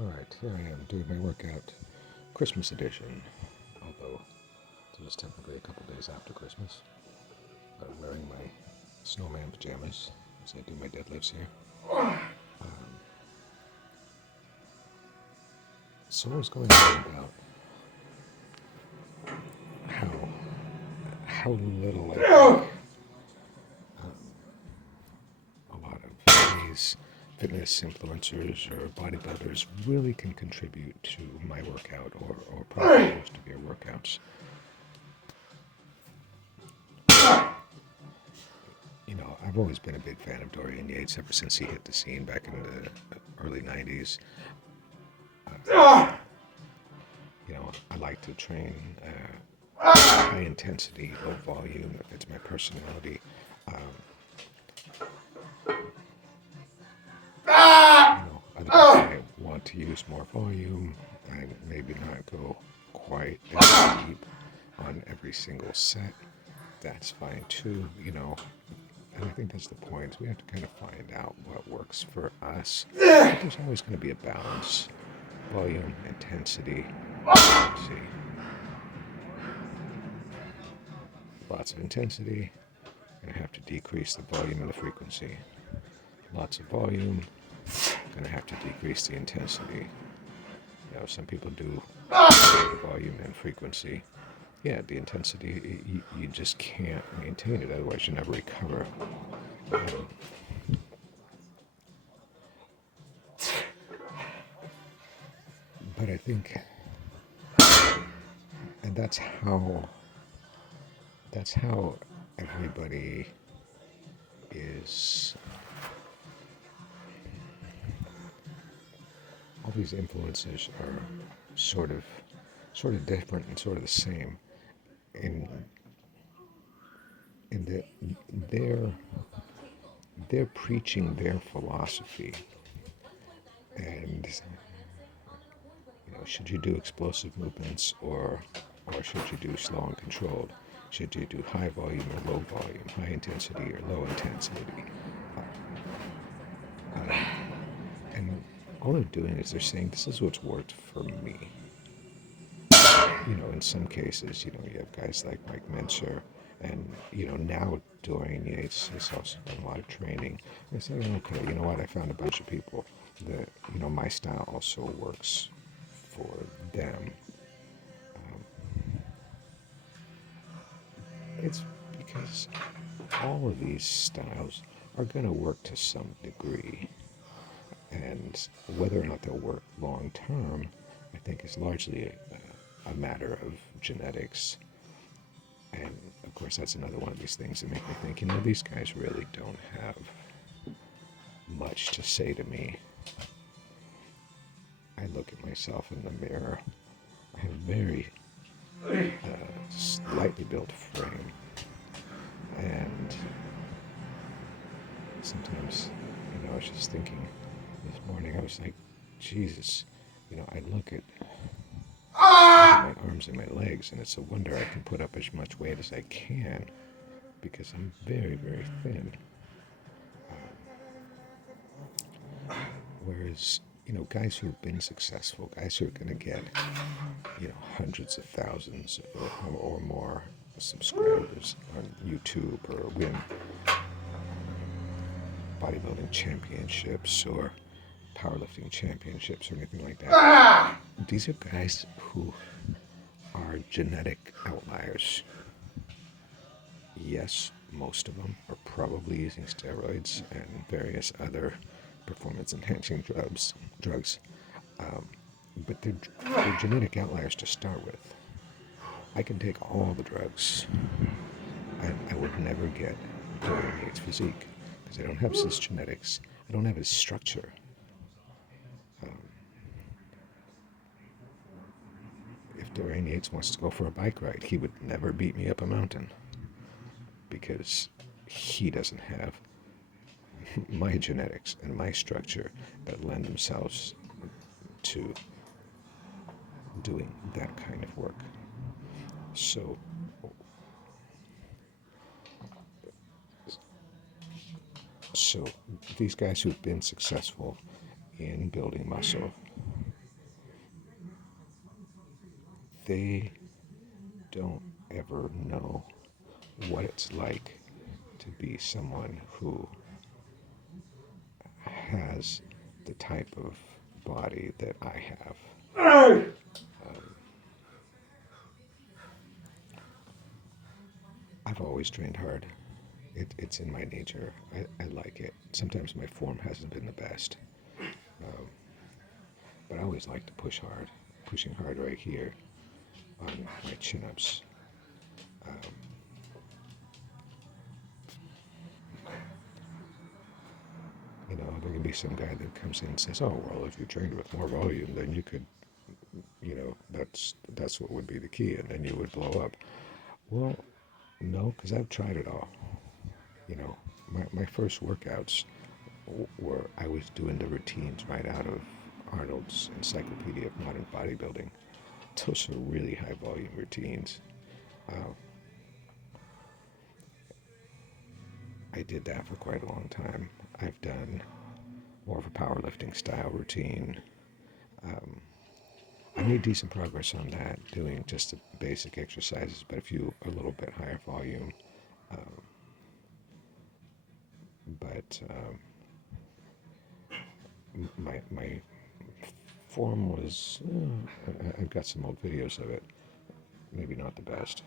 Alright, here I am doing my workout, Christmas edition, although it was technically a couple days after Christmas. I'm wearing my snowman pajamas as I do my deadlifts here. So I was going on about how little I think a lot of these fitness influencers or bodybuilders really can contribute to my workout or probably most of your workouts. You know, I've always been a big fan of Dorian Yates ever since he hit the scene back in the early 90s. You know, I like to train high intensity, low volume. If it's my personality. You know, I want to use more volume and maybe not go quite as deep on every single set. That's fine too, you know. And I think that's the point. We have to kind of find out what works for us. But there's always going to be a balance. Volume, intensity, frequency. Lots of intensity, going to have to decrease the volume and the frequency. Lots of volume, going to have to decrease the intensity. You know, some people do volume and frequency. Yeah, the intensity, you just can't maintain it, otherwise you never recover. But I think, and that's how everybody is. All these influences are sort of different and sort of the same in that they're preaching their philosophy. And you know, should you do explosive movements or should you do slow and controlled? Should you do high volume or low volume, high intensity or low intensity? And all they're doing is they're saying this is what's worked for me. You know, in some cases, you know, you have guys like Mike Mincer, and you know, now Dorian Yates has also done a lot of training. They say, okay, you know what? I found a bunch of people that, you know, my style also works for them. It's because all of these styles are going to work to some degree. And whether or not they'll work long term, I think is largely a matter of genetics. And of course, that's another one of these things that make me think, you know, these guys really don't have much to say to me. I look at myself in the mirror. I have a very slightly built frame. And sometimes, you know, I was just thinking this morning, I was like, Jesus, you know, I look at my arms and my legs, and it's a wonder I can put up as much weight as I can because I'm very, very thin. Whereas, you know, guys who have been successful, guys who are going to get, you know, hundreds of thousands or more subscribers on YouTube or win bodybuilding championships or powerlifting championships or anything like that. These are guys who are genetic outliers. Yes, most of them are probably using steroids and various other performance-enhancing drugs. But they're genetic outliers to start with. I can take all the drugs. I would never get Dorian Yates' physique because I don't have his genetics. I don't have his structure. If Dorian Yates wants to go for a bike ride, he would never beat me up a mountain because he doesn't have my genetics and my structure that lend themselves to doing that kind of work. So these guys who've been successful in building muscle, they don't ever know what it's like to be someone who has the type of body that I have. I've always trained hard. It's in my nature. I like it. Sometimes my form hasn't been the best, um, but I always like to push hard. Pushing hard right here on my chin-ups. Um, there can be some guy that comes in and says, "Oh, well, if you trained with more volume, then you could, that's what would be the key, and then you would blow up." Well, no, because I've tried it all. You know, my first workouts were I was doing the routines right out of Arnold's Encyclopedia of Modern Bodybuilding. Those are really high volume routines. Uh, I did that for quite a long time. I've done more of a powerlifting style routine. Um, I made decent progress on that, doing just the basic exercises, but a little bit higher volume. Um, but my form was, I've got some old videos of it, maybe not the best.